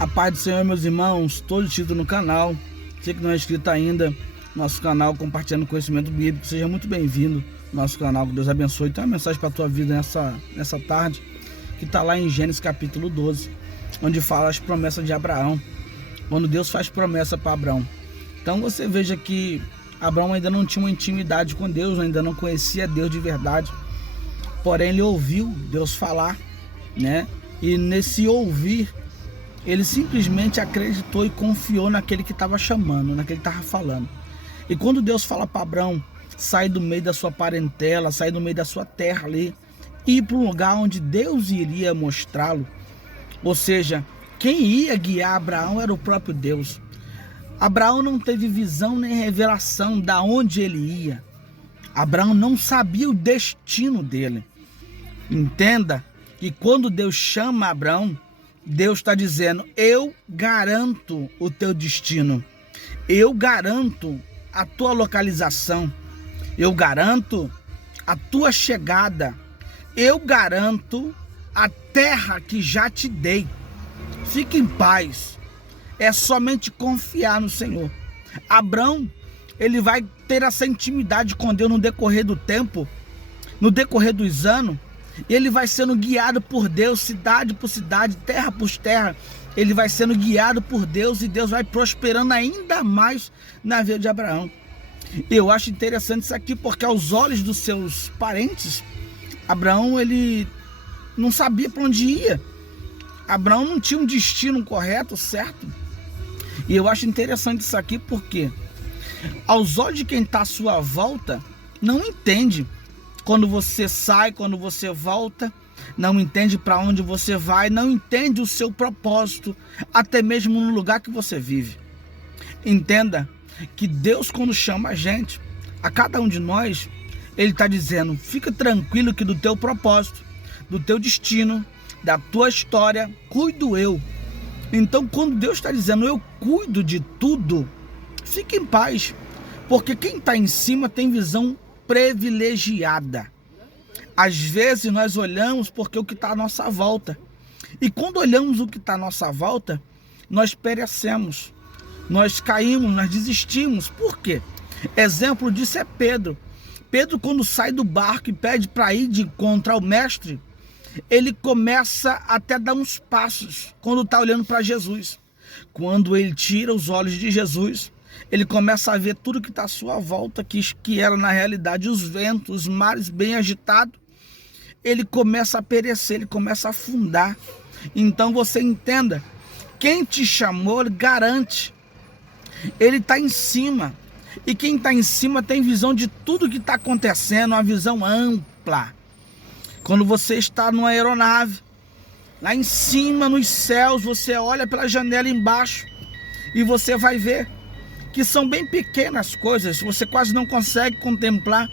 A paz do Senhor, meus irmãos, todos inscritos no canal. Você que não é inscrito ainda, nosso canal compartilhando conhecimento bíblico, seja muito bem-vindo ao nosso canal, que Deus abençoe. Então, uma mensagem para a tua vida nessa tarde, que está lá em Gênesis capítulo 12, onde fala as promessas de Abraão, quando Deus faz promessa para Abraão. Então você veja que Abraão ainda não tinha uma intimidade com Deus, ainda não conhecia Deus de verdade, porém ele ouviu Deus falar, né? E nesse ouvir, ele simplesmente acreditou e confiou naquele que estava chamando, naquele que estava falando. E quando Deus fala para Abraão, sai do meio da sua parentela, sai do meio da sua terra ali, e ir para um lugar onde Deus iria mostrá-lo. Ou seja, quem ia guiar Abraão era o próprio Deus. Abraão não teve visão nem revelação da onde ele ia. Abraão não sabia o destino dele. Entenda que quando Deus chama Abraão, Deus está dizendo: eu garanto o teu destino, eu garanto a tua localização, eu garanto a tua chegada, eu garanto a terra que já te dei. Fique em paz, é somente confiar no Senhor. Abraão, ele vai ter essa intimidade com Deus no decorrer do tempo, no decorrer dos anos. Ele vai sendo guiado por Deus, cidade por cidade, terra por terra. Ele vai sendo guiado por Deus e Deus vai prosperando ainda mais na vida de Abraão. Eu acho interessante isso aqui, porque aos olhos dos seus parentes, Abraão, ele não sabia para onde ia. Abraão não tinha um destino correto, certo? E eu acho interessante isso aqui porque aos olhos de quem está à sua volta, não entende quando você sai, quando você volta, não entende para onde você vai, não entende o seu propósito, até mesmo no lugar que você vive. Entenda que Deus, quando chama a gente, a cada um de nós, Ele está dizendo: fica tranquilo que do teu propósito, do teu destino, da tua história, cuido eu. Então, quando Deus está dizendo eu cuido de tudo, fique em paz, porque quem está em cima tem visão privilegiada. Às vezes nós olhamos porque o que está à nossa volta, e quando olhamos o que está à nossa volta, nós perecemos, nós caímos, nós desistimos. Por quê? Exemplo disso é Pedro. Pedro, quando sai do barco e pede para ir de encontro ao mestre, ele começa até a dar uns passos quando está olhando para Jesus. Quando ele tira os olhos de Jesus, ele começa a ver tudo que está à sua volta, que era na realidade os ventos, os mares bem agitados. Ele começa a perecer, ele começa a afundar. Então você entenda, quem te chamou garante, ele está em cima. E quem está em cima tem visão de tudo que está acontecendo, uma visão ampla. Quando você está numa aeronave, lá em cima nos céus, você olha pela janela embaixo e você vai ver que são bem pequenas coisas, você quase não consegue contemplar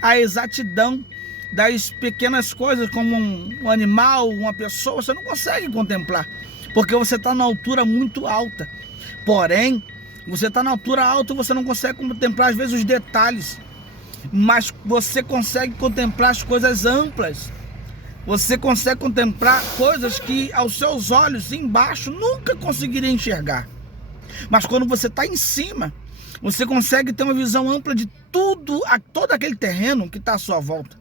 a exatidão das pequenas coisas, como um animal, uma pessoa, você não consegue contemplar, porque você está na altura muito alta. Porém, você está na altura alta e você não consegue contemplar às vezes os detalhes, mas você consegue contemplar as coisas amplas. Você consegue contemplar coisas que aos seus olhos embaixo nunca conseguiria enxergar. Mas quando você está em cima, você consegue ter uma visão ampla de tudo, todo aquele terreno que está à sua volta.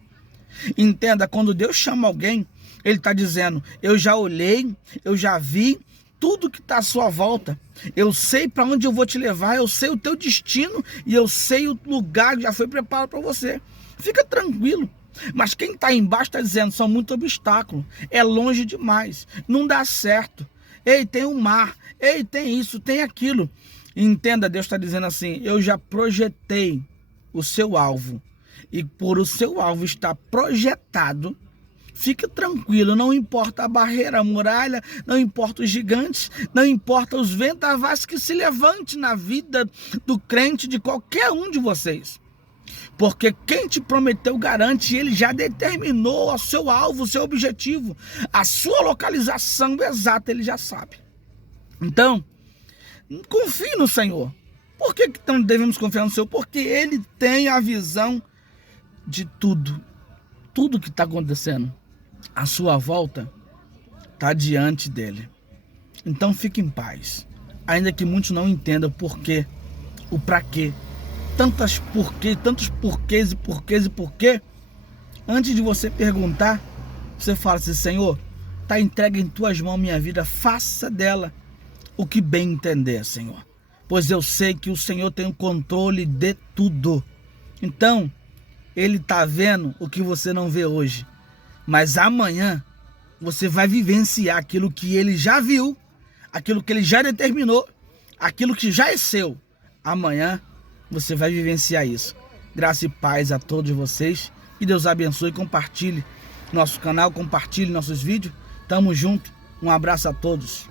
Entenda, quando Deus chama alguém, Ele está dizendo: eu já olhei, eu já vi tudo que está à sua volta. Eu sei para onde eu vou te levar, eu sei o teu destino e eu sei o lugar que já foi preparado para você. Fica tranquilo. Mas quem está embaixo está dizendo: são muitos obstáculos, é longe demais, não dá certo. Ei, tem um mar, ei, tem isso, tem aquilo. Entenda, Deus está dizendo assim: eu já projetei o seu alvo, e por o seu alvo estar projetado, fique tranquilo, não importa a barreira, a muralha, não importa os gigantes, não importa os vendavais que se levante na vida do crente, de qualquer um de vocês. Porque quem te prometeu garante, ele já determinou o seu alvo, o seu objetivo, a sua localização exata, ele já sabe. Então, confie no Senhor. Por que então devemos confiar no Senhor? Porque Ele tem a visão de tudo. Tudo que está acontecendo à sua volta está diante dele. Então fique em paz. Ainda que muitos não entendam o porquê, o pra quê. Tantos porquês e porquês e porquê. Antes de você perguntar, você fala assim: Senhor, está entregue em tuas mãos minha vida, faça dela o que bem entender, Senhor. Pois eu sei que o Senhor tem o controle de tudo. Então, Ele está vendo o que você não vê hoje. Mas amanhã, você vai vivenciar aquilo que Ele já viu, aquilo que Ele já determinou, aquilo que já é seu. Amanhã, você vai vivenciar isso. Graça e paz a todos vocês. Que Deus abençoe. Compartilhe nosso canal, compartilhe nossos vídeos. Tamo junto. Um abraço a todos.